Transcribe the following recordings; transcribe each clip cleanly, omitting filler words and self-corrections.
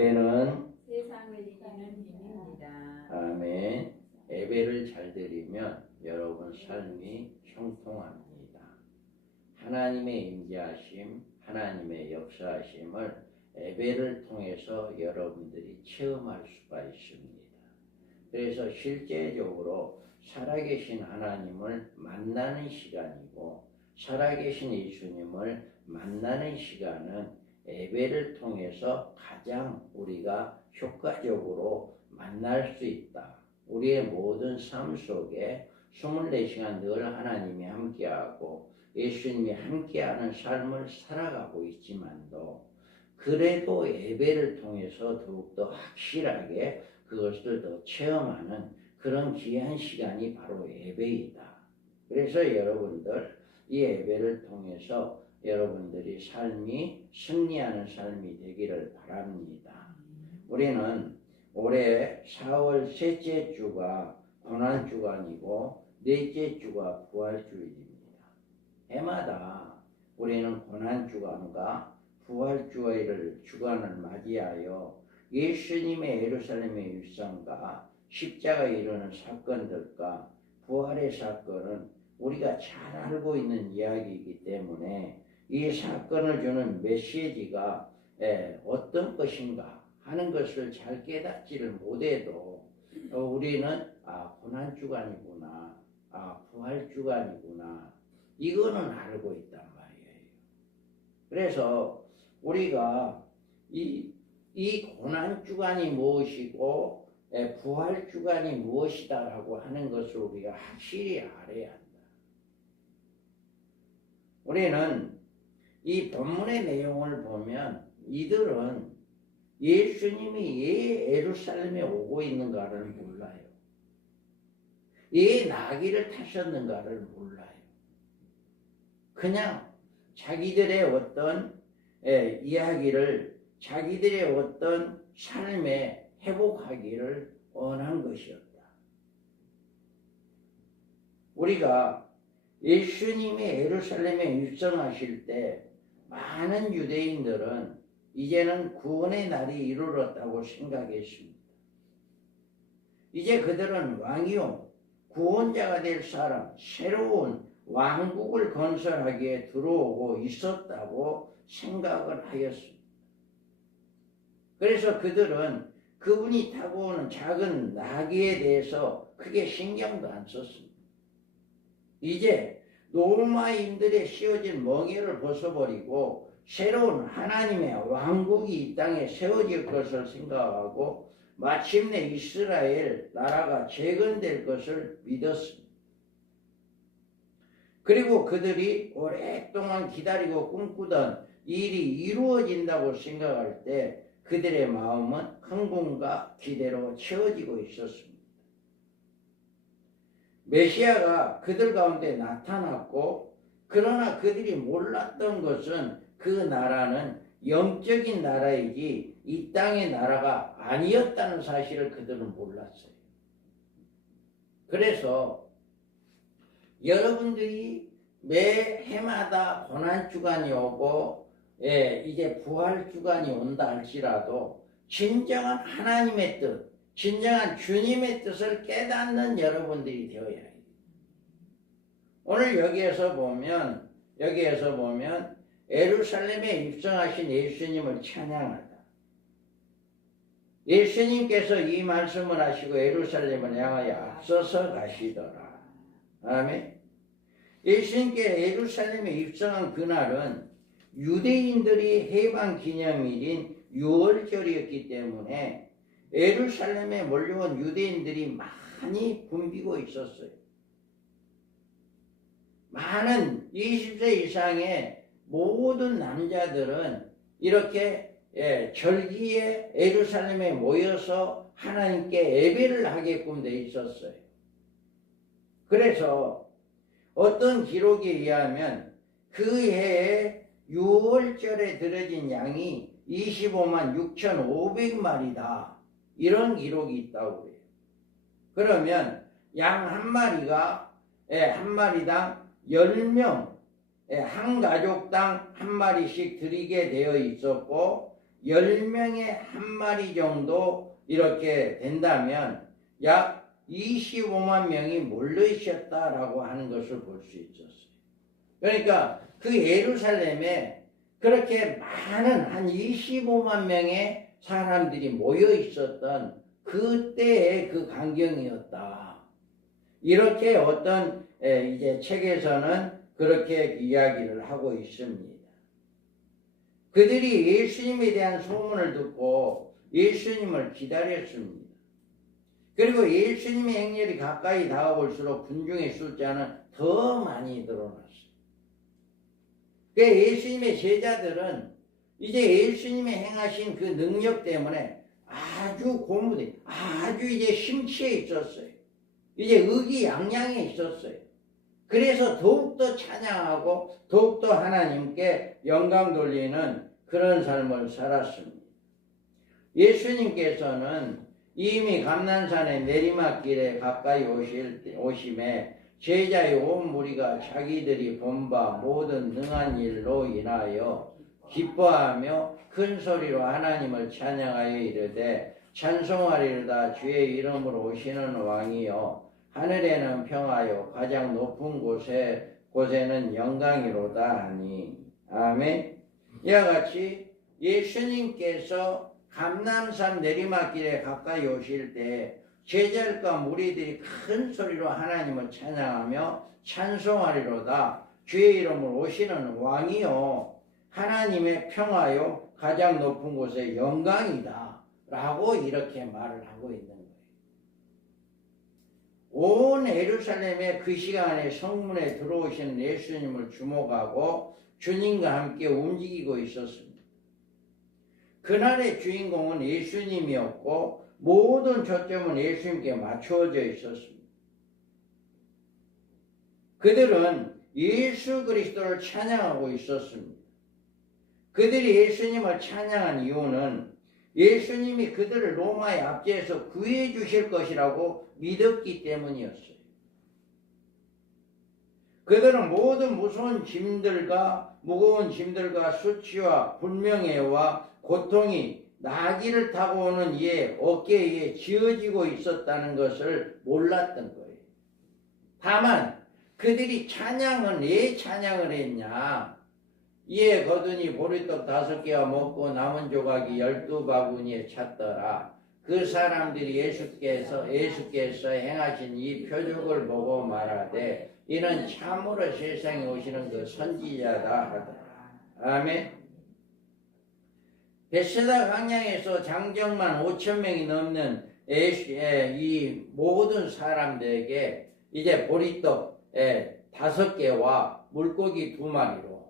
예배는 세상을 이기는 힘입니다. 아멘. 예배를 잘 드리면 여러분 삶이 형통합니다. 하나님의 임재하심, 하나님의 역사하심을 예배를 통해서 여러분들이 체험할 수가 있습니다. 그래서 실제적으로 살아계신 하나님을 만나는 시간이고 살아계신 예수님을 만나는 시간은 예배를 통해서 가장 우리가 효과적으로 만날 수 있다. 우리의 모든 삶 속에 24시간 늘 하나님이 함께하고 예수님이 함께하는 삶을 살아가고 있지만도 그래도 예배를 통해서 더욱더 확실하게 그것을 더 체험하는 그런 귀한 시간이 바로 예배이다. 그래서 여러분들 이 예배를 통해서 여러분들이 삶이 승리하는 삶이 되기를 바랍니다. 우리는 올해 4월 셋째 주가 고난주간이고 넷째 주가 부활주일입니다. 해마다 우리는 고난주간과 부활주일을 주간을 맞이하여 예수님의 예루살렘의 일상과 십자가에 이르는 사건들과 부활의 사건은 우리가 잘 알고 있는 이야기이기 때문에 이 사건을 주는 메시지가 어떤 것인가 하는 것을 잘 깨닫지를 못해도 우리는 고난주간이구나, 부활주간이구나 이거는 알고 있단 말이에요. 그래서 우리가 이 고난주간이 무엇이고 부활주간이 무엇이다라고 하는 것을 우리가 확실히 알아야 한다. 우리는 이 본문의 내용을 보면 이들은 예수님이 왜 예루살렘에 오고 있는가를 몰라요. 왜 나귀를 타셨는가를 몰라요. 그냥 자기들의 어떤 이야기를 자기들의 어떤 삶에 회복하기를 원한 것이었다. 우리가 예수님이 예루살렘에 입성하실 때 많은 유대인들은 이제는 구원의 날이 이르렀다고 생각했습니다. 이제 그들은 왕이요 구원자가 될 사람, 새로운 왕국을 건설하기에 들어오고 있었다고 생각을 하였습니다. 그래서 그들은 그분이 타고 오는 작은 나귀에 대해서 크게 신경도 안 썼습니다. 이제 로마인들의 씌워진 멍에를 벗어버리고 새로운 하나님의 왕국이 이 땅에 세워질 것을 생각하고 마침내 이스라엘 나라가 재건될 것을 믿었습니다. 그리고 그들이 오랫동안 기다리고 꿈꾸던 일이 이루어진다고 생각할 때 그들의 마음은 흥분과 기대로 채워지고 있었습니다. 메시아가 그들 가운데 나타났고 그러나 그들이 몰랐던 것은 그 나라는 영적인 나라이지 이 땅의 나라가 아니었다는 사실을 그들은 몰랐어요. 그래서 여러분들이 매 해마다 고난주간이 오고 이제 부활주간이 온다 할지라도 진정한 하나님의 뜻, 진정한 주님의 뜻을 깨닫는 여러분들이 되어야 해요. 오늘 여기에서 보면 예루살렘에 입성하신 예수님을 찬양하다. 예수님께서 이 말씀을 하시고 예루살렘을 향하여 앞서서 가시더라. 아멘. 예수님께 예루살렘에 입성한 그날은 유대인들이 해방 기념일인 유월절이었기 때문에 예루살렘에 몰려온 유대인들이 많이 붐비고 있었어요. 많은 20세 이상의 모든 남자들은 이렇게 절기에 예루살렘에 모여서 하나님께 예배를 하게끔 돼 있었어요. 그래서 어떤 기록에 의하면 그 해에 6월절에 들어진 양이 25만 6,500마리다. 이런 기록이 있다고 해요. 그러면 양 한 마리가 한 마리당 10명, 한 가족당 한 마리씩 드리게 되어 있었고 10명에 한 마리 정도 이렇게 된다면 약 25만 명이 몰려 있었다라고 하는 것을 볼 수 있었어요. 그러니까 그 예루살렘에 그렇게 많은 한 25만 명의 사람들이 모여 있었던 그때의 그 광경이었다. 이렇게 어떤 이제 책에서는 그렇게 이야기를 하고 있습니다. 그들이 예수님에 대한 소문을 듣고 예수님을 기다렸습니다. 그리고 예수님의 행렬이 가까이 다가올수록 군중의 숫자는 더 많이 늘어났어요. 그러니까 예수님의 제자들은 이제 예수님이 행하신 그 능력 때문에 아주 고무돼, 아주 이제 심취해 있었어요. 이제 의기양양해 있었어요. 그래서 더욱더 찬양하고 더욱더 하나님께 영광 돌리는 그런 삶을 살았습니다. 예수님께서는 이미 감난산의 내리막길에 가까이 오심에 제자의 온 무리가 자기들이 본 바 모든 능한 일로 인하여 기뻐하며 큰 소리로 하나님을 찬양하여 이르되 찬송하리로다 주의 이름으로 오시는 왕이여 하늘에는 평화요 가장 높은 곳에는 영광이로다 하니. 아멘. 이와 같이 예수님께서 감람산 내리막길에 가까이 오실 때 제자들과 무리들이 큰 소리로 하나님을 찬양하며 찬송하리로다 주의 이름으로 오시는 왕이요 하나님의 평화요 가장 높은 곳의 영광이다 라고 이렇게 말을 하고 있는 거예요. 온 예루살렘에 그 시간에 성문에 들어오시는 예수님을 주목하고 주님과 함께 움직이고 있었습니다. 그날의 주인공은 예수님이었고 모든 초점은 예수님께 맞추어져 있었습니다. 그들은 예수 그리스도를 찬양하고 있었습니다. 그들이 예수님을 찬양한 이유는 예수님이 그들을 로마의 압제에서 구해 주실 것이라고 믿었기 때문이었어요. 그들은 모든 무거운 짐들과 수치와 불명예와 고통이 나귀를 타고 오는 이의 어깨에 지어지고 있었다는 것을 몰랐던 거예요. 다만 그들이 찬양은 왜 찬양을 했냐? 이에 거두니 보리떡 5개와 먹고 남은 조각이 12바구니에 찼더라. 그 사람들이 예수께서 행하신 이 표적을 보고 말하되 이는 참으로 세상에 오시는 그 선지자다 하더라. 아멘. 베세다 광야에서 장정만 5,000명이 넘는 이 모든 사람들에게 이제 보리떡 5개와 물고기 2마리로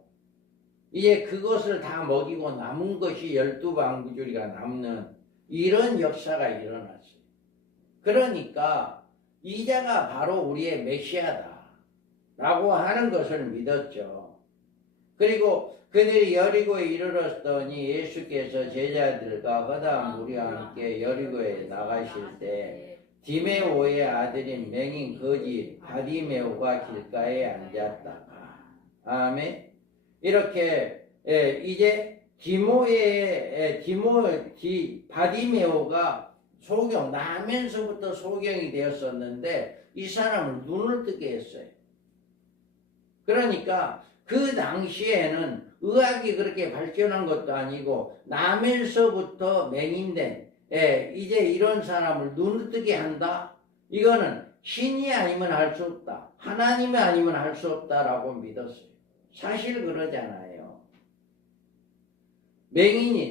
이제 그것을 다 먹이고 남은 것이 12방주리가 남는 이런 역사가 일어났어요. 그러니까 이자가 바로 우리의 메시아다 라고 하는 것을 믿었죠. 그리고 그들이 여리고에 이르렀더니 예수께서 제자들과 허다한 무리와 함께 여리고에 나가실 때 디메오의 아들인 맹인 거지 바디메오가 길가에 앉았다. 아멘. 이렇게 이제 바디메오가 나면서부터 소경이 되었었는데 이 사람을 눈을 뜨게 했어요. 그러니까 그 당시에는 의학이 그렇게 발전한 것도 아니고 나면서부터 맹인된 이제 이런 사람을 눈을 뜨게 한다? 이거는 신이 아니면 할 수 없다. 하나님이 아니면 할 수 없다라고 믿었어요. 사실 그러잖아요.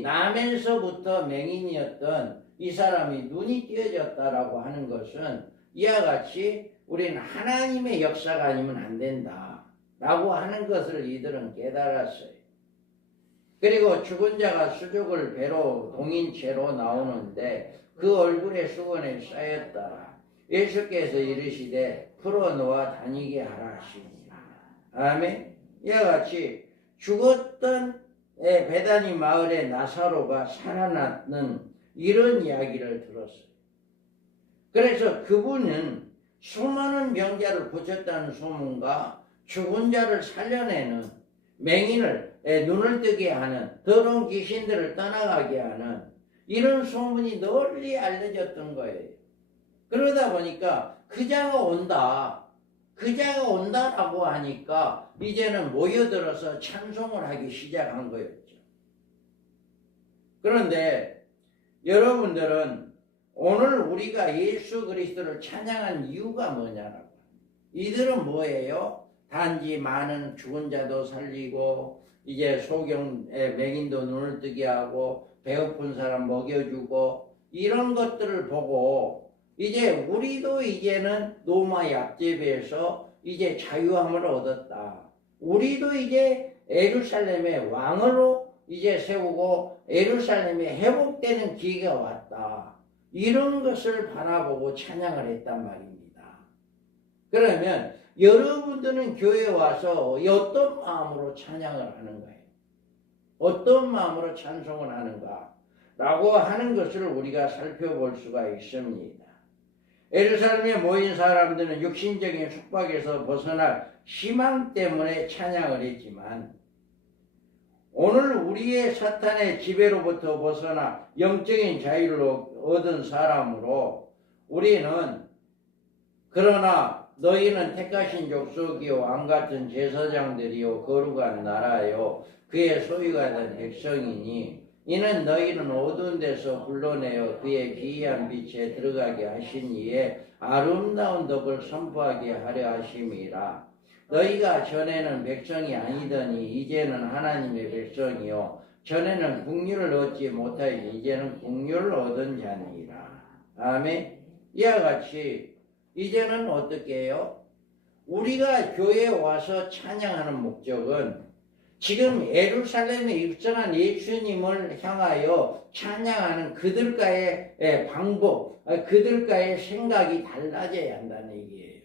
나면서부터 맹인이었던 이 사람이 눈이 띄어졌다라고 하는 것은 이와 같이 우리는 하나님의 역사가 아니면 안 된다 라고 하는 것을 이들은 깨달았어요. 그리고 죽은 자가 수족을 배로 동인채로 나오는데 그 얼굴에 수건에 쌓였더라. 예수께서 이르시되 풀어놓아 다니게 하라 하시니라. 아멘. 이와 같이 죽었던 베다니 마을의 나사로가 살아났는 이런 이야기를 들었어요. 그래서 그분은 수많은 병자를 고쳤다는 소문과 죽은 자를 살려내는 맹인을 눈을 뜨게 하는, 더러운 귀신들을 떠나가게 하는 이런 소문이 널리 알려졌던 거예요. 그러다 보니까 그자가 온다. 그자가 온다라고 하니까 이제는 모여들어서 찬송을 하기 시작한 거였죠. 그런데 여러분들은 오늘 우리가 예수 그리스도를 찬양한 이유가 뭐냐라고. 이들은 뭐예요? 단지 많은 죽은 자도 살리고 이제 소경의 맹인도 눈을 뜨게 하고 배고픈 사람 먹여주고 이런 것들을 보고 이제 우리도 이제는 로마 약제비에서 이제 자유함을 얻었다. 우리도 이제 예루살렘의 왕으로 이제 세우고 예루살렘이 회복되는 기회가 왔다. 이런 것을 바라보고 찬양을 했단 말입니다. 그러면 여러분들은 교회에 와서 어떤 마음으로 찬양을 하는가요? 어떤 마음으로 찬송을 하는가? 라고 하는 것을 우리가 살펴볼 수가 있습니다. 예루살렘에 모인 사람들은 육신적인 속박에서 벗어날 희망 때문에 찬양을 했지만 오늘 우리의 사탄의 지배로부터 벗어나 영적인 자유를 얻은 사람으로 우리는 그러나 너희는 택하신 족속이요 왕같은 제사장들이요 거룩한 나라요 그의 소유가 된 백성이니 이는 너희는 어두운 데서 불러내어 그의 기이한 빛에 들어가게 하신 이에 아름다운 덕을 선포하게 하려 하심이라. 너희가 전에는 백성이 아니더니 이제는 하나님의 백성이요 전에는 국류를 얻지 못하니 이제는 국류를 얻은 자니라. 아멘. 이와 같이 이제는 어떻게 해요? 우리가 교회에 와서 찬양하는 목적은 지금 예루살렘에 입성한 예수님을 향하여 찬양하는 그들과의 방법, 그들과의 생각이 달라져야 한다는 얘기예요.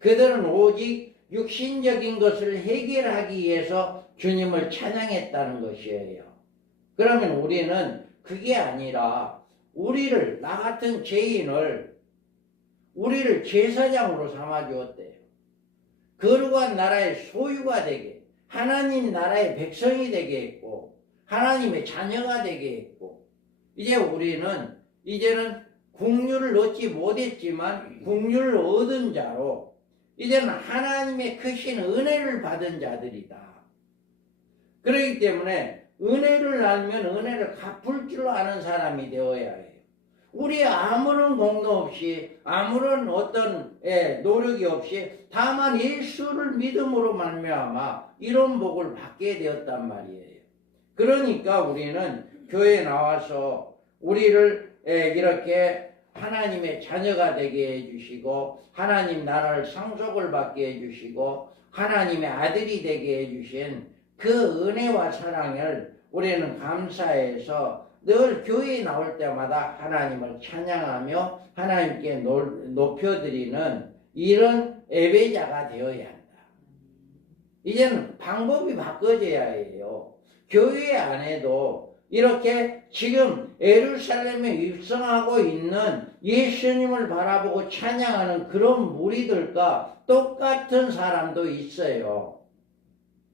그들은 오직 육신적인 것을 해결하기 위해서 주님을 찬양했다는 것이에요. 그러면 우리는 그게 아니라 우리를, 나 같은 죄인을 우리를 제사장으로 삼아주었대요. 거룩한 나라의 소유가 되게, 하나님 나라의 백성이 되게 했고 하나님의 자녀가 되게 했고 이제 우리는 이제는 국류를 얻지 못했지만 국류를 얻은 자로 이제는 하나님의 크신 은혜를 받은 자들이다. 그렇기 때문에 은혜를 알면 은혜를 갚을 줄 아는 사람이 되어야 해요. 우리 아무런 공로 없이 아무런 어떤 노력이 없이 다만 예수를 믿음으로 말미암아 이런 복을 받게 되었단 말이에요. 그러니까 우리는 교회에 나와서 우리를 이렇게 하나님의 자녀가 되게 해주시고 하나님 나라를 상속을 받게 해주시고 하나님의 아들이 되게 해주신 그 은혜와 사랑을 우리는 감사해서 늘 교회에 나올 때마다 하나님을 찬양하며 하나님께 높여드리는 이런 예배자가 되어야 한다. 이제는 방법이 바꿔져야 해요. 교회 안에도 이렇게 지금 예루살렘에 입성하고 있는 예수님을 바라보고 찬양하는 그런 무리들과 똑같은 사람도 있어요.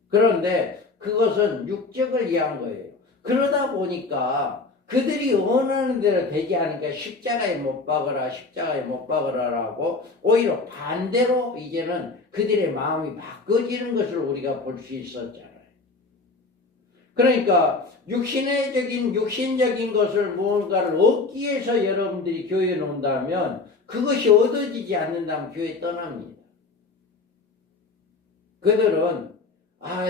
그런데 그것은 육적을 위한 거예요. 그러다 보니까 그들이 원하는 대로 되지 않으니까 십자가에 못 박으라 십자가에 못 박으라라고 오히려 반대로 이제는 그들의 마음이 바꿔지는 것을 우리가 볼 수 있었잖아요. 그러니까 육신적인 것을 무언가를 얻기 위해서 여러분들이 교회에 온다면 그것이 얻어지지 않는다면 교회 떠납니다. 그들은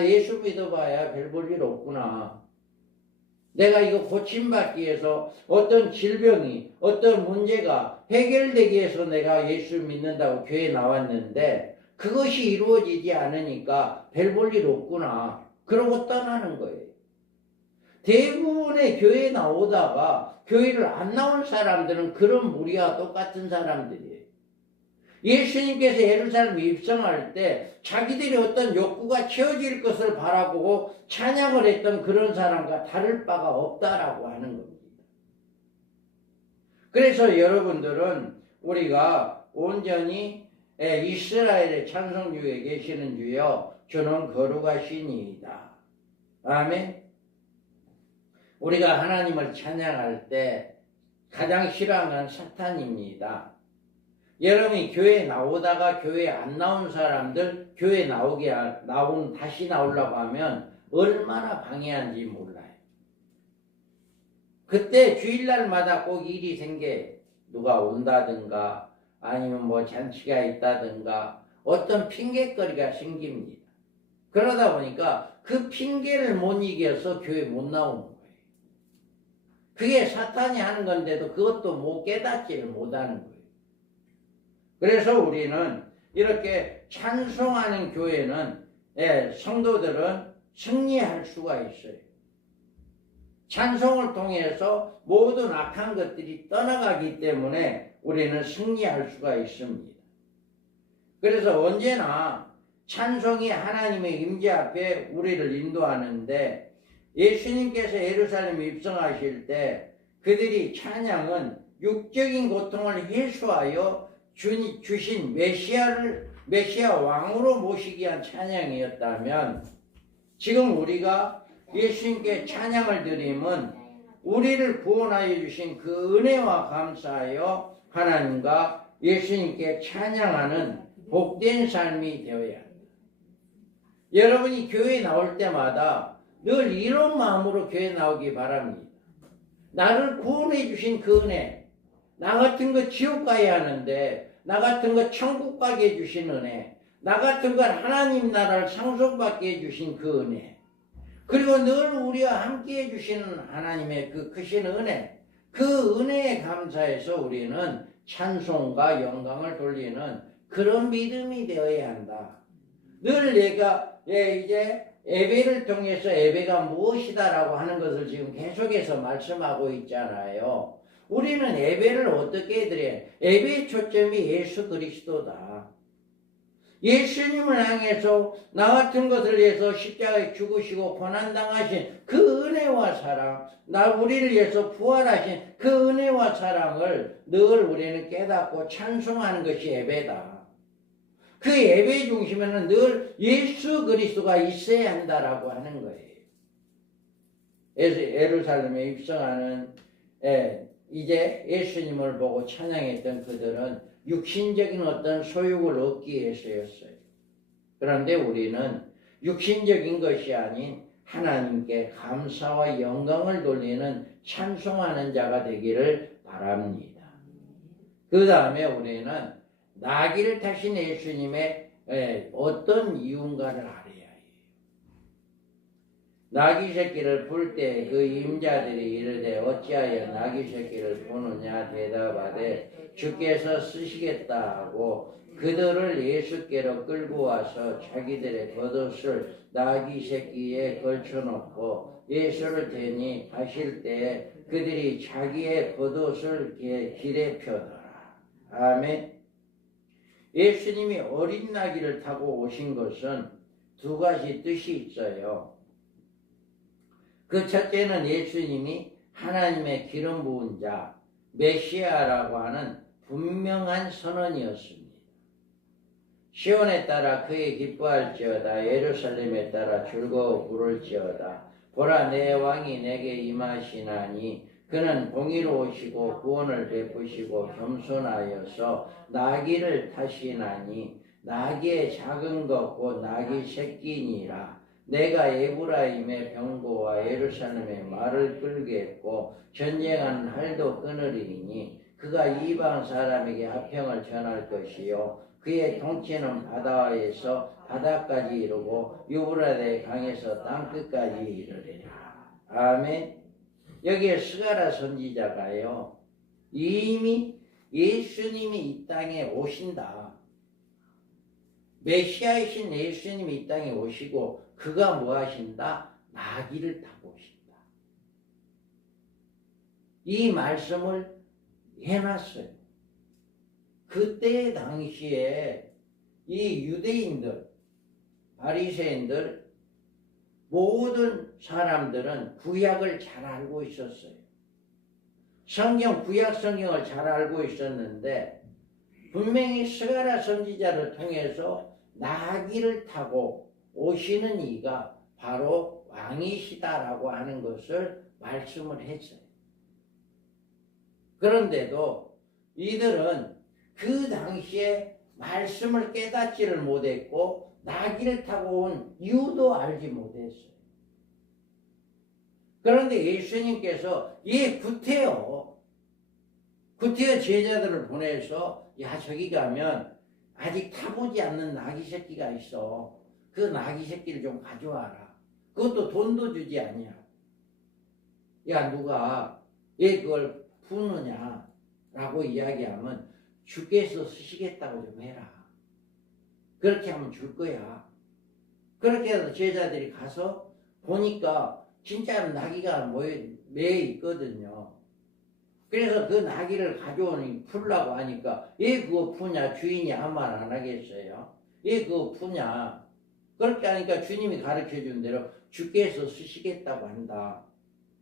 예수 믿어봐야 별 볼 일 없구나. 내가 이거 고침받기 위해서 어떤 질병이 어떤 문제가 해결되기 위해서 내가 예수 믿는다고 교회에 나왔는데 그것이 이루어지지 않으니까 별 볼 일 없구나. 그러고 떠나는 거예요. 대부분의 교회에 나오다가 교회를 안 나온 사람들은 그런 무리와 똑같은 사람들이에요. 예수님께서 예루살렘에 입성할 때 자기들이 어떤 욕구가 채워질 것을 바라보고 찬양을 했던 그런 사람과 다를 바가 없다라고 하는 겁니다. 그래서 여러분들은 우리가 온전히 이스라엘의 찬송주에 계시는 주여 주는 거룩하시니이다. 아멘. 우리가 하나님을 찬양할 때 가장 싫어하는 건 사탄입니다. 여러분이 교회에 나오다가 교회에 안 나온 사람들 교회에 다시 나오려고 하면 얼마나 방해한지 몰라요. 그때 주일날마다 꼭 일이 생겨. 누가 온다든가 아니면 뭐 잔치가 있다든가 어떤 핑계거리가 생깁니다. 그러다 보니까 그 핑계를 못 이겨서 교회 못 나오는 거예요. 그게 사탄이 하는 건데도 그것도 못 깨닫지를 못하는 거예요. 그래서 우리는 이렇게 찬송하는 교회는 성도들은 승리할 수가 있어요. 찬송을 통해서 모든 악한 것들이 떠나가기 때문에 우리는 승리할 수가 있습니다. 그래서 언제나 찬송이 하나님의 임재 앞에 우리를 인도하는데 예수님께서 예루살렘에 입성하실 때 그들이 찬양은 육적인 고통을 해소하여 주신 메시아 왕으로 모시기 위한 찬양이었다면 지금 우리가 예수님께 찬양을 드리면 우리를 구원하여 주신 그 은혜와 감사하여 하나님과 예수님께 찬양하는 복된 삶이 되어야 합니다. 여러분이 교회에 나올 때마다 늘 이런 마음으로 교회에 나오기 바랍니다. 나를 구원해 주신 그 은혜, 나 같은 거 지옥 가야 하는데 나 같은 거 천국 가게 해주신 은혜, 나 같은 걸 하나님 나라를 상속받게 해주신 그 은혜, 그리고 늘 우리와 함께 해주시는 하나님의 그 크신 은혜, 그 은혜에 감사해서 우리는 찬송과 영광을 돌리는 그런 믿음이 되어야 한다. 늘 내가 이제 예배를 통해서 예배가 무엇이다라고 하는 것을 지금 계속해서 말씀하고 있잖아요. 우리는 예배를 어떻게 드려요? 예배의 초점이 예수 그리스도다. 예수님을 향해서 나 같은 것을 위해서 십자가에 죽으시고 고난당하신 그 은혜와 사랑, 우리를 위해서 부활하신 그 은혜와 사랑을 늘 우리는 깨닫고 찬송하는 것이 예배다. 그 예배의 중심에는 늘 예수 그리스도가 있어야 한다라고 하는 거예요. 예루살렘에 입성하는 이제 예수님을 보고 찬양했던 그들은 육신적인 어떤 소욕을 얻기 위해서였어요. 그런데 우리는 육신적인 것이 아닌 하나님께 감사와 영광을 돌리는 찬송하는 자가 되기를 바랍니다. 그 다음에 우리는 나귀를 타신 예수님의 어떤 이유인가를 알아야 해요. 나귀 새끼를 볼 때 그 임자들이 이르되 어찌하여 나귀 새끼를 보느냐 대답하되 주께서 쓰시겠다 하고 그들을 예수께로 끌고 와서 자기들의 겉옷을 나귀 새끼에 걸쳐놓고 예수를 대니 가실 때에 그들이 자기의 겉옷을 길에 펴더라. 아멘. 예수님이 어린 나귀를 타고 오신 것은 두 가지 뜻이 있어요. 그 첫째는 예수님이 하나님의 기름 부은 자, 메시아라고 하는 분명한 선언이었습니다. 시온에 따라 그의 기뻐할지어다, 예루살렘에 따라 즐거워 부를지어다. 보라, 내 왕이 내게 임하시나니 그는 공의로우시고 구원을 베푸시고 겸손하여서 나귀를 타시나니 나귀의 작은 것 곧 나귀 새끼니라. 내가 에브라임의 병고와 예루살렘의 말을 끌겠고 전쟁하는 활도 끊으리니 그가 이방 사람에게 화평을 전할 것이요 그의 통치는 바다에서 바다까지 이르고 유브라데 강에서 땅끝까지 이르리라. 아멘. 여기에 스가랴 선지자가요 이미 예수님이 이 땅에 오신다. 메시아이신 예수님이 이 땅에 오시고 그가 뭐 하신다? 나귀를 타고 오신다. 이 말씀을 해놨어요. 그때 당시에 이 유대인들, 바리새인들 모든 사람들은 구약을 잘 알고 있었어요. 구약 성경을 잘 알고 있었는데 분명히 스가랴 선지자를 통해서 나귀를 타고 오시는 이가 바로 왕이시다라고 하는 것을 말씀을 했어요. 그런데도 이들은 그 당시에 말씀을 깨닫지를 못했고 나귀를 타고 온 이유도 알지 못했어요. 그런데 예수님께서 구태여 제자들을 보내서 야 저기 가면 아직 타보지 않는 나귀 새끼가 있어. 그 나귀 새끼를 좀 가져와라. 그것도 돈도 주지 않냐. 야 누가 그걸 푸느냐 라고 이야기하면 주께서 쓰시겠다고 좀 해라. 그렇게 하면 줄 거야. 그렇게 해서 제자들이 가서 보니까 진짜로 나귀가 매 있거든요. 그래서 그 나귀를 가져오니 풀라고 하니까 그거 푸냐 주인이 아무 말 안 하겠어요. 그거 푸냐. 그렇게 하니까 주님이 가르쳐 준 대로 주께서 쓰시겠다고 한다.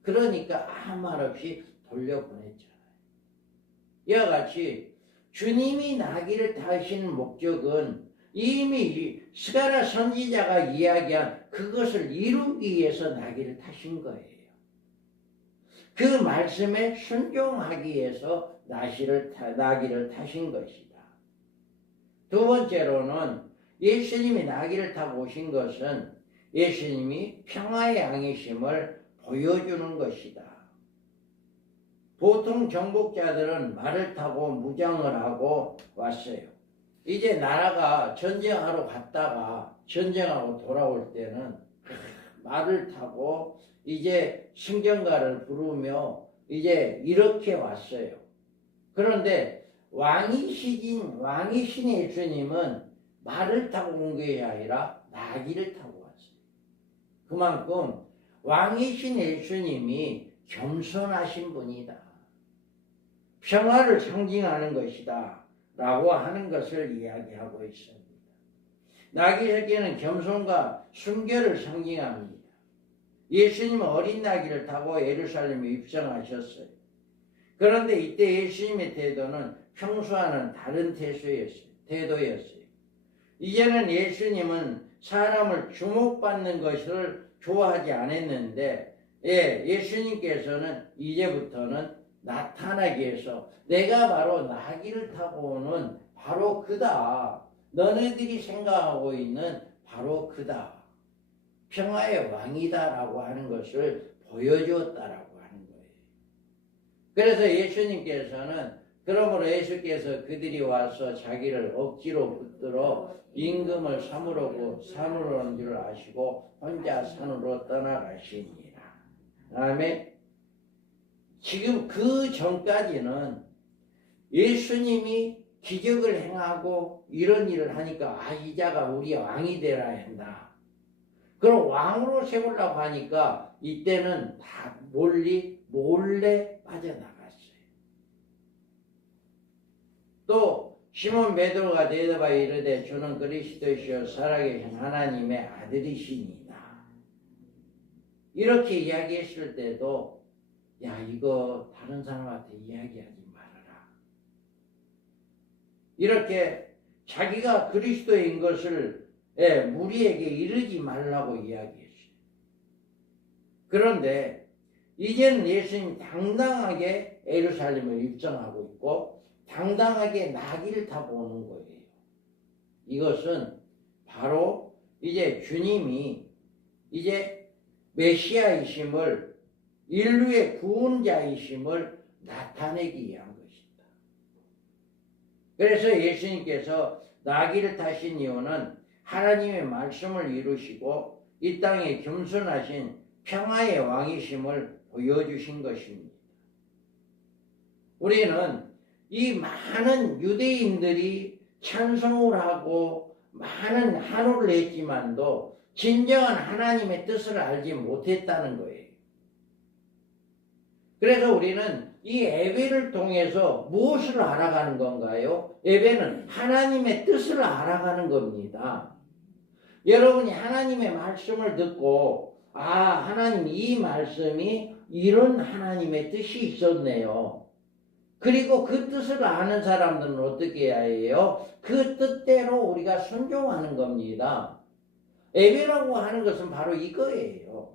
그러니까 아무 말 없이 돌려보냈잖아요. 이와 같이 주님이 나귀를 타신 목적은 이미 스가랴 선지자가 이야기한 그것을 이루기 위해서 나귀를 타신 거예요. 그 말씀에 순종하기 위해서 나귀를 타신 것이다. 두 번째로는 예수님이 나귀를 타고 오신 것은 예수님이 평화의 양이심을 보여주는 것이다. 보통 정복자들은 말을 타고 무장을 하고 왔어요. 이제 나라가 전쟁하러 갔다가 전쟁하고 돌아올 때는 말을 타고 이제 승전가를 부르며 이제 이렇게 왔어요. 그런데 왕이신 예수님은 말을 타고 온 게 아니라 나귀를 타고 왔어요. 그만큼 왕이신 예수님이 겸손하신 분이다. 평화를 상징하는 것이다. 라고 하는 것을 이야기하고 있습니다. 나귀 새끼는 겸손과 순결을 상징합니다. 예수님은 어린 나귀를 타고 예루살렘에 입성하셨어요. 그런데 이때 예수님의 태도는 평소와는 다른 태도였어요. 이제는 예수님은 사람을 주목받는 것을 좋아하지 않았는데 예수님께서는 이제부터는 나타나기 위해서 내가 바로 나귀를 타고 오는 바로 그다. 너네들이 생각하고 있는 바로 그다. 평화의 왕이다라고 하는 것을 보여주었다라고 하는 거예요. 그래서 예수님께서는 그러므로 예수께서 그들이 와서 자기를 억지로 붙들어 임금을 삼으려고 산으로 오는 줄 아시고 혼자 산으로 떠나가시니라. 다음에 지금 그 전까지는 예수님이 기적을 행하고 이런 일을 하니까 이 자가 우리 왕이 되라 한다. 그럼 왕으로 세우려고 하니까 이때는 다 몰래 빠져나갔어요. 또 시몬 베드로가 대답하여 이르되 주는 그리스도시요 살아계신 하나님의 아들이시니이다. 이렇게 이야기했을 때도 이거 다른 사람한테 이야기하지 말아라. 이렇게 자기가 그리스도인 것을 무리에게 이르지 말라고 이야기했어요. 그런데 이제는 예수님 당당하게 예루살렘을 입성하고 있고 당당하게 나귀를 타고 오는 거예요. 이것은 바로 이제 주님이 이제 메시아이심을 인류의 구원자이심을 나타내기 위한 것입니다. 그래서 예수님께서 나귀를 타신 이유는 하나님의 말씀을 이루시고 이 땅에 겸손하신 평화의 왕이심을 보여주신 것입니다. 우리는 이 많은 유대인들이 찬송을 하고 많은 한호를 했지만도 진정한 하나님의 뜻을 알지 못했다는 거예요. 그래서 우리는 이 예배를 통해서 무엇을 알아가는 건가요? 예배는 하나님의 뜻을 알아가는 겁니다. 여러분이 하나님의 말씀을 듣고 하나님 이 말씀이 이런 하나님의 뜻이 있었네요. 그리고 그 뜻을 아는 사람들은 어떻게 해야 해요? 그 뜻대로 우리가 순종하는 겁니다. 예배라고 하는 것은 바로 이거예요.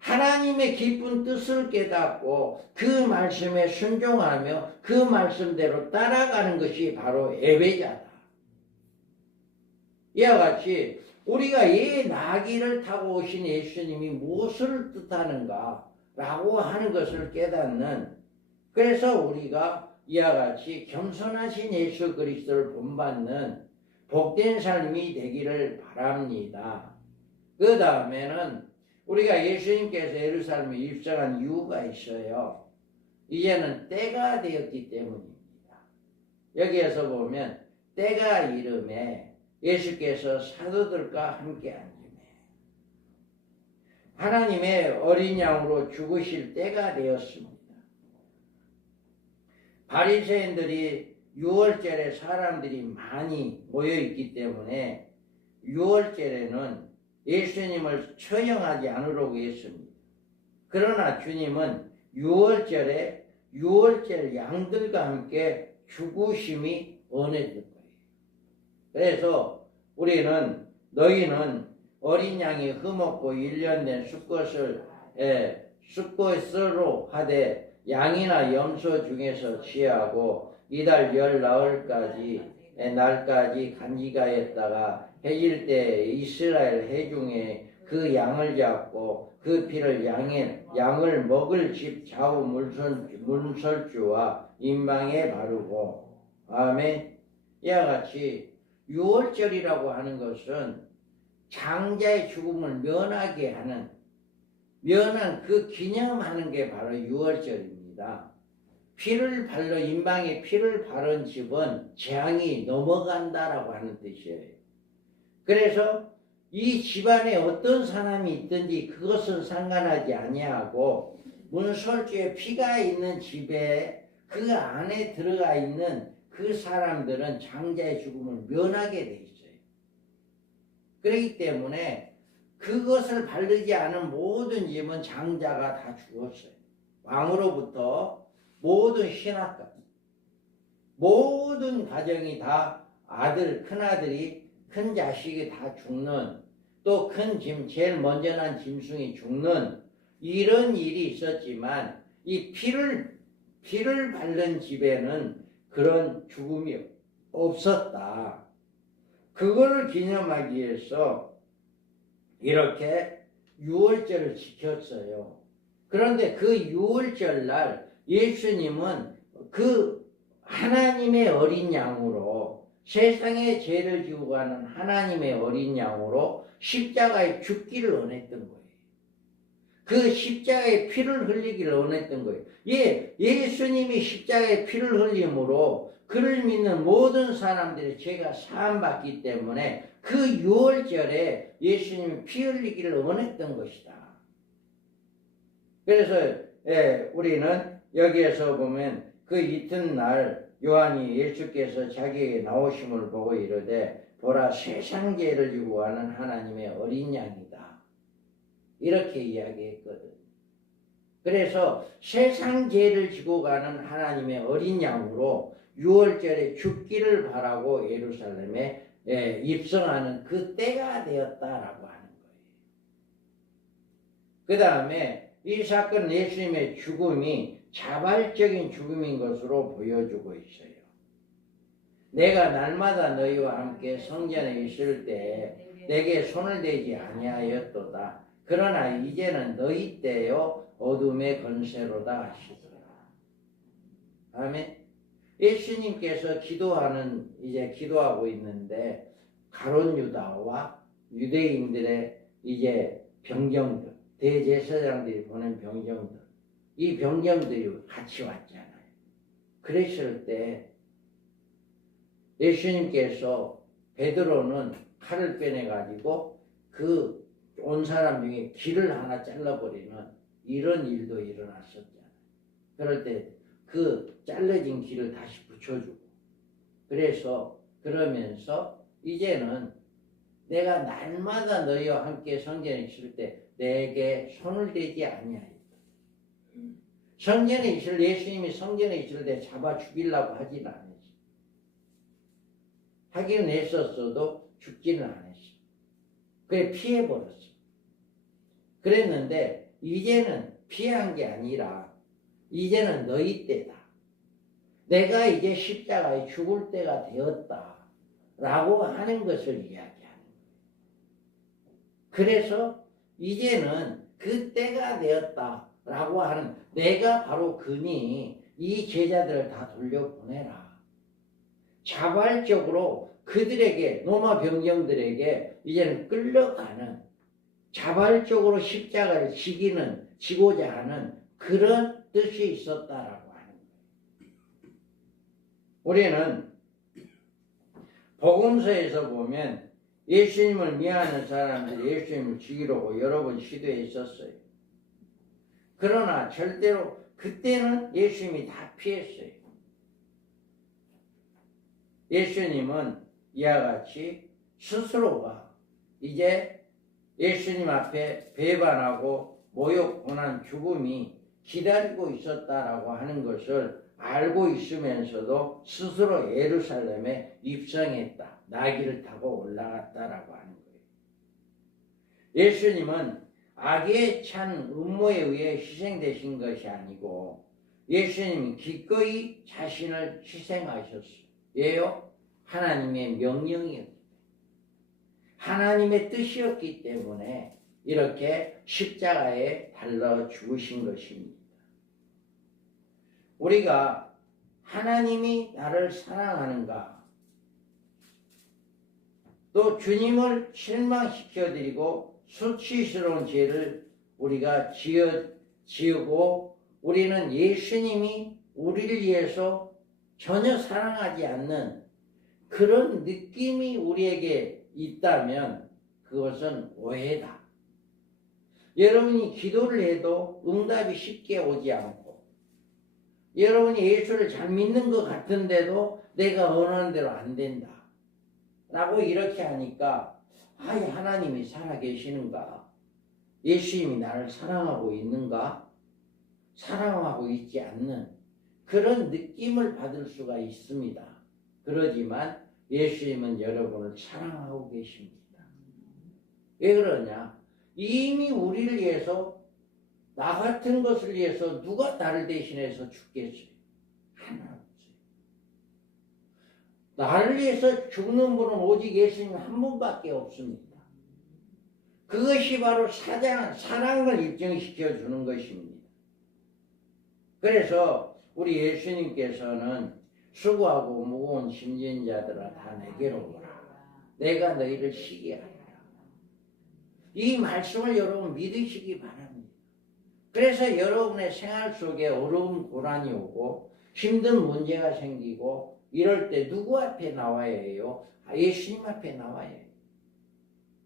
하나님의 깊은 뜻을 깨닫고 그 말씀에 순종하며 그 말씀대로 따라가는 것이 바로 예배자다. 이와 같이 우리가 이 나귀를 타고 오신 예수님이 무엇을 뜻하는가 라고 하는 것을 깨닫는, 그래서 우리가 이와 같이 겸손하신 예수 그리스도를 본받는 복된 삶이 되기를 바랍니다. 그 다음에는 우리가 예수님께서 예루살렘에 입성한 이유가 있어요. 이제는 때가 되었기 때문입니다. 여기에서 보면 때가 이름에 예수께서 사도들과 함께 앉으며 하나님의 어린 양으로 죽으실 때가 되었습니다. 바리새인들이 6월절에 사람들이 많이 모여있기 때문에 6월절에는 예수님을 처형하지 않으려고 했습니다. 그러나 주님은 6월절에 6월절 양들과 함께 죽으심이 원했던 거예요. 그래서 우리는 너희는 어린 양이 흠없고 1년 된 수컷으로 하되 양이나 염소 중에서 취하고 이달 열 나흘까지 날까지 간직하였다가 해질 때 이스라엘 회중에 그 양을 잡고 그 피를 양을 먹을 집 좌우 문설주와 임방에 바르고. 아멘. 이와 같이 6월절이라고 하는 것은 장자의 죽음을 면한 그 기념하는 게 바로 6월절입니다. 피를 발로 임방에 피를 바른 집은 재앙이 넘어간다라고 하는 뜻이에요. 그래서 이 집안에 어떤 사람이 있든지 그것은 상관하지 아니하고 문설주에 피가 있는 집에 그 안에 들어가 있는 그 사람들은 장자의 죽음을 면하게 돼 있어요. 그렇기 때문에 그것을 바르지 않은 모든 집은 장자가 다 죽었어요. 왕으로부터 모든 신하까지 모든 가정이 다 아들, 큰아들이 큰 자식이 다 죽는, 또 큰 짐, 제일 먼저 난 짐승이 죽는 이런 일이 있었지만 이 피를 바른 집에는 그런 죽음이 없었다. 그거를 기념하기 위해서 이렇게 6월절을 지켰어요. 그런데 그 6월절 날 예수님은 그 하나님의 어린 양으로, 세상의 죄를 지고 가는 하나님의 어린 양으로 십자가에 죽기를 원했던 거예요. 그 십자가의 피를 흘리기를 원했던 거예요. 예수님이 십자가의 피를 흘림으로 그를 믿는 모든 사람들의 죄가 사함받기 때문에 그 6월절에 예수님이 피 흘리기를 원했던 것이다. 그래서 우리는 여기에서 보면 그 이튿날 요한이 예수께서 자기에게 나오심을 보고 이르되 보라 세상 죄를 지고 가는 하나님의 어린 양이다. 이렇게 이야기했거든. 그래서 세상 죄를 지고 가는 하나님의 어린 양으로 6월절에 죽기를 바라고 예루살렘에 입성하는 그 때가 되었다라고 하는 거예요. 그 다음에 이 사건 예수님의 죽음이 자발적인 죽음인 것으로 보여주고 있어요. 내가 날마다 너희와 함께 성전에 있을 때 내게 손을 대지 아니하였도다. 그러나 이제는 너희 때요 어둠의 권세로다 하시더라. 아멘. 예수님께서 기도하고 있는데 가룟 유다와 유대인들의 이제 병정들, 대제사장들이 보낸 병정들, 이 병정들이 같이 왔잖아요. 그랬을 때 예수님께서 베드로는 칼을 빼내 가지고 그 온 사람 중에 귀를 하나 잘라버리는 이런 일도 일어났었잖아요. 그럴 때 그 잘라진 귀를 다시 붙여주고, 그러면서 이제는 내가 날마다 너희와 함께 성전에 있을 때 내게 손을 대지 아니하였다. 성전에 있을 예수님이 성전에 있을 때 잡아 죽이려고 하진 않았어요. 하기는 했었어도 죽지는 않았어요. 그래 피해버렸어. 그랬는데 이제는 피한 게 아니라 이제는 너희 때다. 내가 이제 십자가에 죽을 때가 되었다. 라고 하는 것을 이야기하는 거예요. 그래서 이제는 그 때가 되었다. 라고 하는 내가 바로 그니 이 제자들을 다 돌려보내라. 자발적으로 그들에게 로마 병정들에게 이제는 끌려가는 자발적으로 십자가를 지고자 하는 그런 뜻이 있었다라고 하는 거예요. 우리는 복음서에서 보면 예수님을 미워하는 사람들이 예수님을 죽이려고 여러 번 시도했었어요. 그러나 절대로 그때는 예수님이 다 피했어요. 예수님은 이와 같이 스스로가 이제 예수님 앞에 배반하고 모욕, 고난, 죽음이 기다리고 있었다라고 하는 것을 알고 있으면서도 스스로 예루살렘에 입성했다. 나귀를 타고 올라갔다라고 하는 거예요. 예수님은 악에 찬 음모에 의해 희생되신 것이 아니고 예수님이 기꺼이 자신을 희생하셨어요. 왜요? 하나님의 명령이었기 때문에. 하나님의 뜻이었기 때문에 이렇게 십자가에 달려 죽으신 것입니다. 우리가 하나님이 나를 사랑하는가, 또 주님을 실망시켜드리고 수치스러운 죄를 우리가 지으고 우리는 예수님이 우리를 위해서 전혀 사랑하지 않는 그런 느낌이 우리에게 있다면 그것은 오해다. 여러분이 기도를 해도 응답이 쉽게 오지 않고 여러분이 예수를 잘 믿는 것 같은데도 내가 원하는 대로 안 된다 라고 이렇게 하니까 아예 하나님이 살아계시는가? 예수님이 나를 사랑하고 있는가? 사랑하고 있지 않는 그런 느낌을 받을 수가 있습니다. 그러지만 예수님은 여러분을 사랑하고 계십니다. 왜 그러냐? 이미 우리를 위해서 나 같은 것을 위해서 누가 나를 대신해서 죽겠어요? 하나 없어요. 나를 위해서 죽는 분은 오직 예수님 한 분밖에 없습니다. 그것이 바로 사랑을 입증시켜 주는 것입니다. 그래서 우리 예수님께서는 수고하고 무거운 짐진 자들아 다 내게로 오라. 내가 너희를 쉬게 하리라. 이 말씀을 여러분 믿으시기 바랍니다. 그래서 여러분의 생활 속에 어려움 고난이 오고 힘든 문제가 생기고 이럴 때 누구 앞에 나와야 해요? 예수님 앞에 나와야 해요.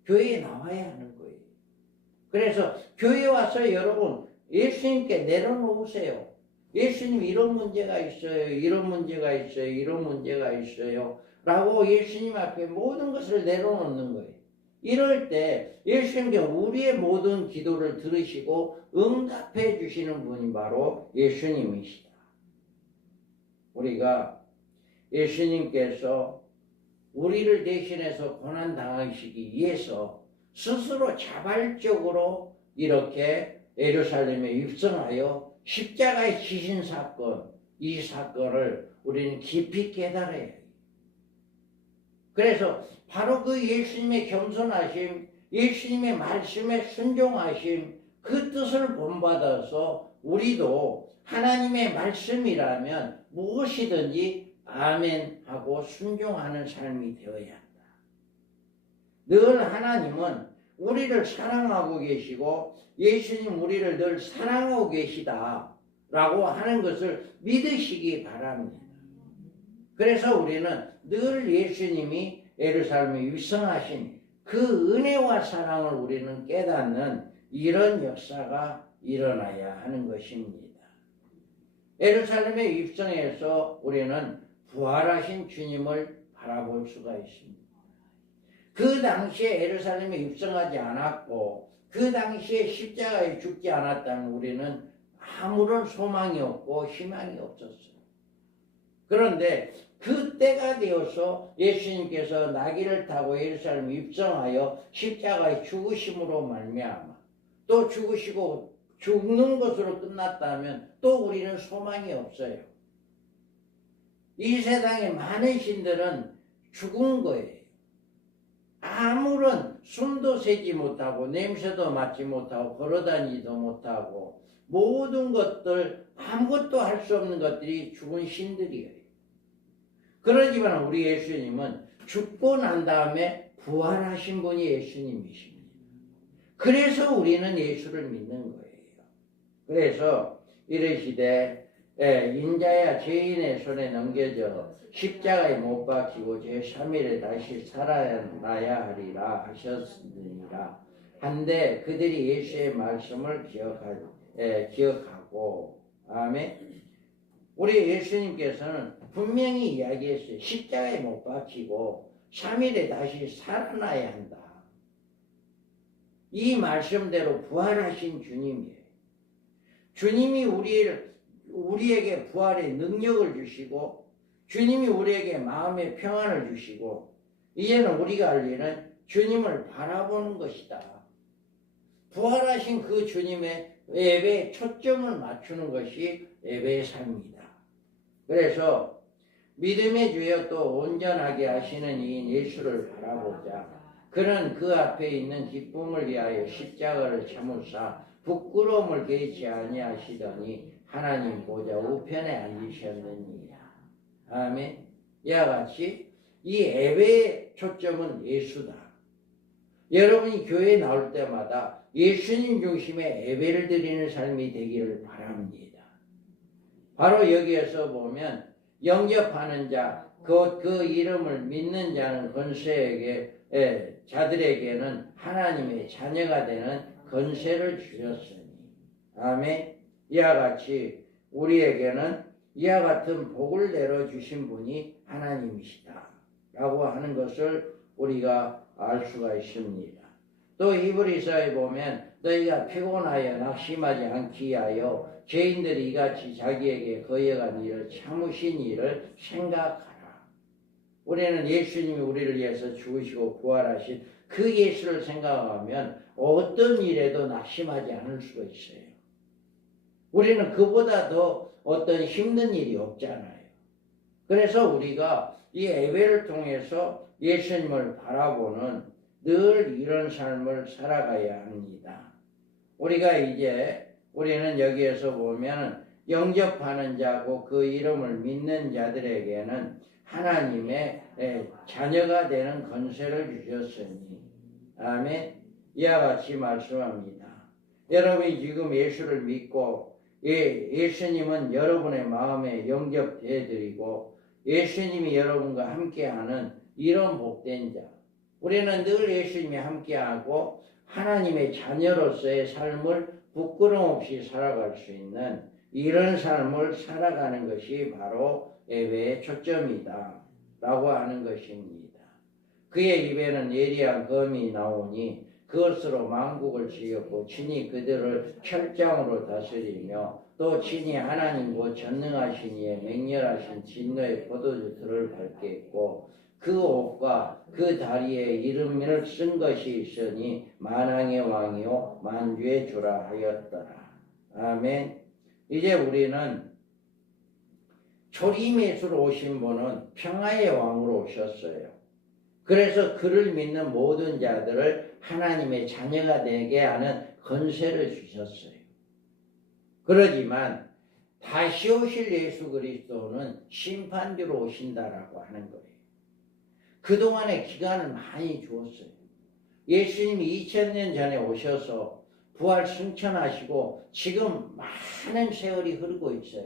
교회에 나와야 하는 거예요. 그래서 교회에 와서 여러분 예수님께 내려놓으세요. 예수님 이런 문제가 있어요. 이런 문제가 있어요. 이런 문제가 있어요. 라고 예수님 앞에 모든 것을 내려놓는 거예요. 이럴 때 예수님께 우리의 모든 기도를 들으시고 응답해 주시는 분이 바로 예수님이시다. 우리가 예수님께서 우리를 대신해서 고난당하시기 위해서 스스로 자발적으로 이렇게 예루살렘에 입성하여 십자가에 지신 사건, 이 사건을 우리는 깊이 깨달아야 해요. 그래서 바로 그 예수님의 겸손하심, 예수님의 말씀에 순종하심, 그 뜻을 본받아서 우리도 하나님의 말씀이라면 무엇이든지 아멘하고 순종하는 삶이 되어야 한다. 늘 하나님은 우리를 사랑하고 계시고 예수님 우리를 늘 사랑하고 계시다라고 하는 것을 믿으시기 바랍니다. 그래서 우리는 늘 예수님이 예루살렘에 입성하신 그 은혜와 사랑을 우리는 깨닫는 이런 역사가 일어나야 하는 것입니다. 예루살렘에 입성해서 우리는 부활하신 주님을 바라볼 수가 있습니다. 그 당시에 예루살렘에 입성하지 않았고 그 당시에 십자가에 죽지 않았다면 우리는 아무런 소망이 없고 희망이 없었어요. 그런데 그때가 되어서 예수님께서 나귀를 타고 예루살렘 입성하여 십자가에 죽으심으로 말미암아 또 죽으시고 죽는 것으로 끝났다면 또 우리는 소망이 없어요. 이 세상의 많은 신들은 죽은 거예요. 아무런 숨도 새지 못하고 냄새도 맡지 못하고 걸어다니지도 못하고 모든 것들 아무것도 할 수 없는 것들이 죽은 신들이에요. 그러지만 우리 예수님은 죽고 난 다음에 부활하신 분이 예수님이십니다. 그래서 우리는 예수를 믿는 거예요. 그래서 이르시되 인자야 죄인의 손에 넘겨져 십자가에 못 박히고 제3일에 다시 살아나야 하리라 하셨느니라 한데 그들이 예수의 말씀을 기억하고 아멘. 우리 예수님께서는 분명히 이야기했어요. 십자가에 못 박히고 3일에 다시 살아나야 한다. 이 말씀대로 부활하신 주님이에요. 주님이 우리에게 부활의 능력을 주시고 주님이 우리에게 마음의 평안을 주시고 이제는 우리가 할 일은 주님을 바라보는 것이다. 부활하신 그 주님의 예배에 초점을 맞추는 것이 예배의 삶이다. 그래서 믿음의 주여 또 온전하게 하시는 이인 예수를 바라보자. 그는 그 앞에 있는 기쁨을 위하여 십자가를 참으사 부끄러움을 개치 아니하시더니 하나님 보좌 우편에 앉으셨느니라. 아멘. 이와 같이 이 예배의 초점은 예수다. 여러분이 교회에 나올 때마다 예수님 중심의 예배를 드리는 삶이 되기를 바랍니다. 바로 여기에서 보면 영접하는 자, 그 이름을 믿는 자는 자들에게는 하나님의 자녀가 되는 권세를 주셨으니 아멘. 이와 같이 우리에게는 이와 같은 복을 내려주신 분이 하나님이시다 라고 하는 것을 우리가 알 수가 있습니다. 또 히브리서에 보면 너희가 피곤하여 낙심하지 않기 위하여 죄인들이 이같이 자기에게 거여간 일을 참으신 일을 생각하라. 우리는 예수님이 우리를 위해서 죽으시고 부활하신 그 예수를 생각하면 어떤 일에도 낙심하지 않을 수가 있어요. 우리는 그보다 더 어떤 힘든 일이 없잖아요. 그래서 우리가 이 예배를 통해서 예수님을 바라보는 늘 이런 삶을 살아가야 합니다. 우리는 여기에서 보면 영접하는 자고 그 이름을 믿는 자들에게는 하나님의 자녀가 되는 권세를 주셨으니 아멘. 이와 같이 말씀합니다. 여러분이 지금 예수를 믿고 예수님은 여러분의 마음에 영접해 드리고 예수님이 여러분과 함께하는 이런 복된 자. 우리는 늘 예수님이 함께하고 하나님의 자녀로서의 삶을 부끄러움 없이 살아갈 수 있는 이런 삶을 살아가는 것이 바로 예배의 초점이다 라고 하는 것입니다. 그의 입에는 예리한 검이 나오니 그것으로 만국을 지었고 친히 그들을 철장으로 다스리며 또 친히 하나님 곧 전능하신 이의 맹렬하신 진노의 포도주들을 밟겠고 그 옷과 그 다리에 이름을 쓴 것이 있으니 만왕의 왕이요 만주의 주라 하였더라. 아멘. 이제 우리는 초림 예수로 오신 분은 평화의 왕으로 오셨어요. 그래서 그를 믿는 모든 자들을 하나님의 자녀가 되게 하는 권세를 주셨어요. 그러지만 다시 오실 예수 그리스도는 심판주로 오신다라고 하는 거예요. 그동안의 기간을 많이 주었어요. 예수님이 2000년 전에 오셔서 부활 승천하시고 지금 많은 세월이 흐르고 있어요.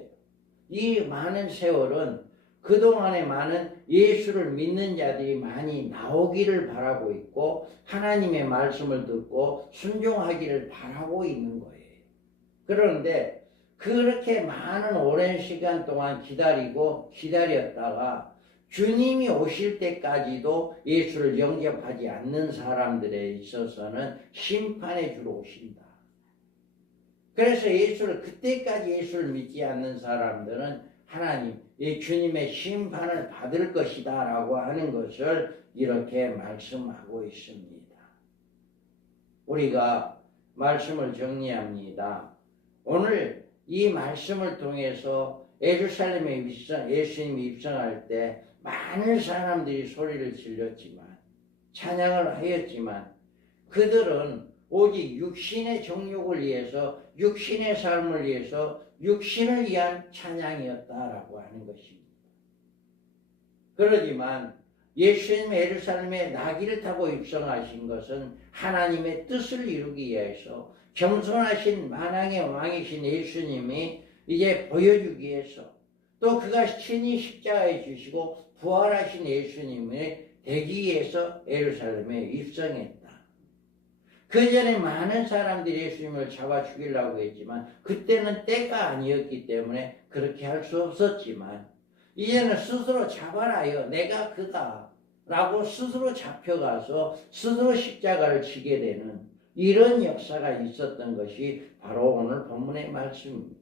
이 많은 세월은 그동안에 많은 예수를 믿는 자들이 많이 나오기를 바라고 있고 하나님의 말씀을 듣고 순종하기를 바라고 있는 거예요. 그런데 그렇게 많은 오랜 시간 동안 기다렸다가 주님이 오실 때까지도 예수를 영접하지 않는 사람들에 있어서는 심판의 주로 오신다. 그래서 예수를 그때까지 예수를 믿지 않는 사람들은 하나님, 이 주님의 심판을 받을 것이다 라고 하는 것을 이렇게 말씀하고 있습니다. 우리가 말씀을 정리합니다. 오늘 이 말씀을 통해서 예루살렘에 예수님이 입성할 때 많은 사람들이 소리를 질렀지만 찬양을 하였지만 그들은 오직 육신의 정욕을 위해서 육신의 삶을 위해서 육신을 위한 찬양이었다라고 하는 것입니다. 그러지만 예수님 예루살렘에 나귀를 타고 입성하신 것은 하나님의 뜻을 이루기 위해서 겸손하신 만왕의 왕이신 예수님이 이제 보여주기 위해서 또 그가 친히 십자가에 주시고 부활하신 예수님이 되기 위해서 예루살렘에 입성했다. 그 전에 많은 사람들이 예수님을 잡아 죽이려고 했지만 그때는 때가 아니었기 때문에 그렇게 할 수 없었지만 이제는 스스로 잡아라요. 내가 그다 라고 스스로 잡혀가서 스스로 십자가를 지게 되는 이런 역사가 있었던 것이 바로 오늘 본문의 말씀입니다.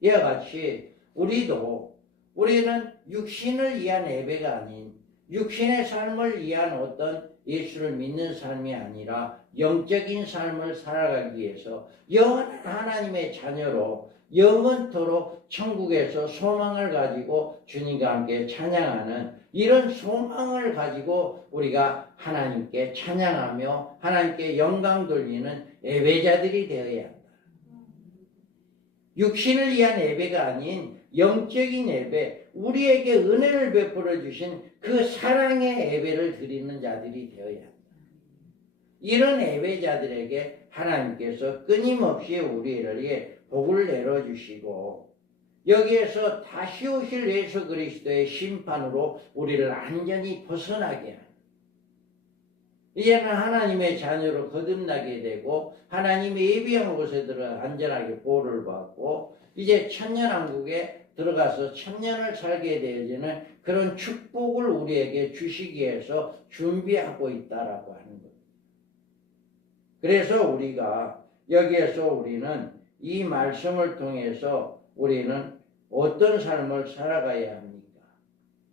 이와 같이 우리는 육신을 위한 예배가 아닌 육신의 삶을 위한 어떤 예수를 믿는 삶이 아니라 영적인 삶을 살아가기 위해서 영원한 하나님의 자녀로 영원토록 천국에서 소망을 가지고 주님과 함께 찬양하는 이런 소망을 가지고 우리가 하나님께 찬양하며 하나님께 영광 돌리는 예배자들이 되어야 한다. 육신을 위한 예배가 아닌 영적인 예배, 우리에게 은혜를 베풀어 주신 그 사랑의 예배를 드리는 자들이 되어야 한다. 이런 예배자들에게 하나님께서 끊임없이 우리를 위해 복을 내려주시고 여기에서 다시 오실 예수 그리스도의 심판으로 우리를 안전히 벗어나게 하는, 이제는 하나님의 자녀로 거듭나게 되고 하나님의 예비한 곳에 들어 안전하게 보호를 받고 이제 천년왕국에 들어가서 천년을 살게 되어지는 그런 축복을 우리에게 주시기 위해서 준비하고 있다라고 하는 것. 그래서 우리가 여기에서 우리는 이 말씀을 통해서 우리는 어떤 삶을 살아가야 합니까?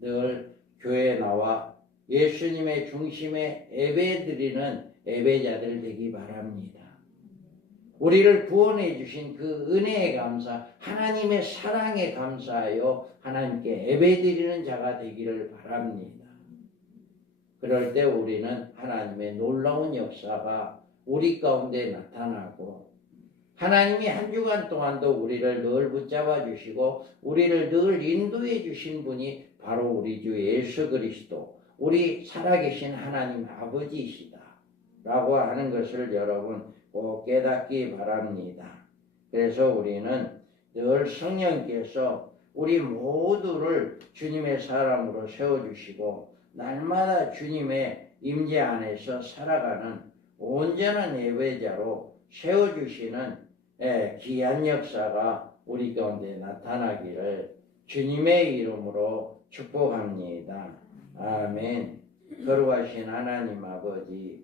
늘 교회에 나와 예수님의 중심에 예배드리는 예배자들 되기 바랍니다. 우리를 구원해 주신 그 은혜에 감사, 하나님의 사랑에 감사하여 하나님께 예배드리는 자가 되기를 바랍니다. 그럴 때 우리는 하나님의 놀라운 역사가 우리 가운데 나타나고 하나님이 한 주간 동안도 우리를 늘 붙잡아 주시고 우리를 늘 인도해 주신 분이 바로 우리 주 예수 그리스도, 우리 살아계신 하나님 아버지이시다 라고 하는 것을 여러분 꼭 깨닫기 바랍니다. 그래서 우리는 늘 성령께서 우리 모두를 주님의 사람으로 세워주시고 날마다 주님의 임재 안에서 살아가는 온전한 예배자로 세워주시는 귀한 역사가 우리 가운데 나타나기를 주님의 이름으로 축복합니다. 아멘. 거룩하신 하나님 아버지,